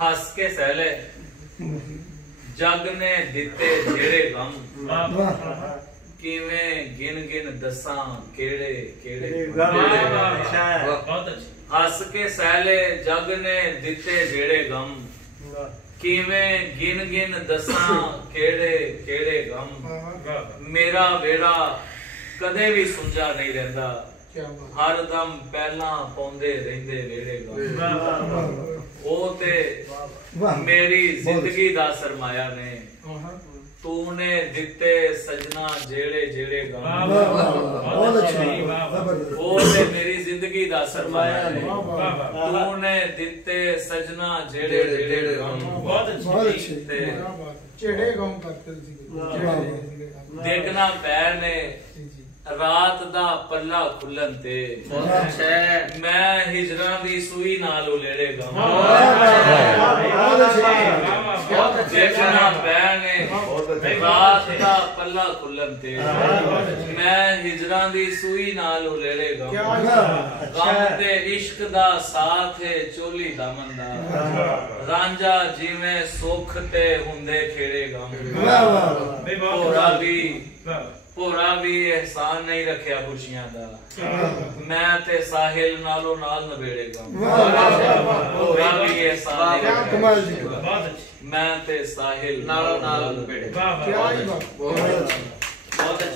हस के सहले जग ने दिते जेड़े गम किवें गिन गिन दसा केड़े केड़े हस के सहले जग ने दिते जेड़े गम किवें गिन गिन दसा केड़े केड़े गम मेरा बेड़ा कदे भी सुंजा नहीं रहंदा हर दम पहला पौंदे रहिंदे वेड़े गम ओ ते मेरी जिंदगी दा सरमाया ने तूने दिते सजना जेड़े जेड़े गम ओ ते मेरी जिंदगी दा सरमाया ने तूने दिते सजना जेड़े जेड़े गम बहुत अच्छी जेड़े गम करते देखना पैर ने रात दा पल्ला खुलन ते मैं हिजरा दी सुई नाल उलेड़े गम देखना पैर ने रात दा पल्ला खुलन ते मैं हिजरा दी सुई नाल उलेड़े गम गम ते इश्क दा साथ है चोली दामन दा रांझा जिवें सुख ते हुंदे खेड़े गम भोरा भी एहसान नहीं रखिया खुशियां दा मैं ते साहिल नालों नाल नबेड़े गम भोरा भी एहसान नहीं रखिया मैं ते साहिल नालों नाल नबेड़े बहुत अच्छा।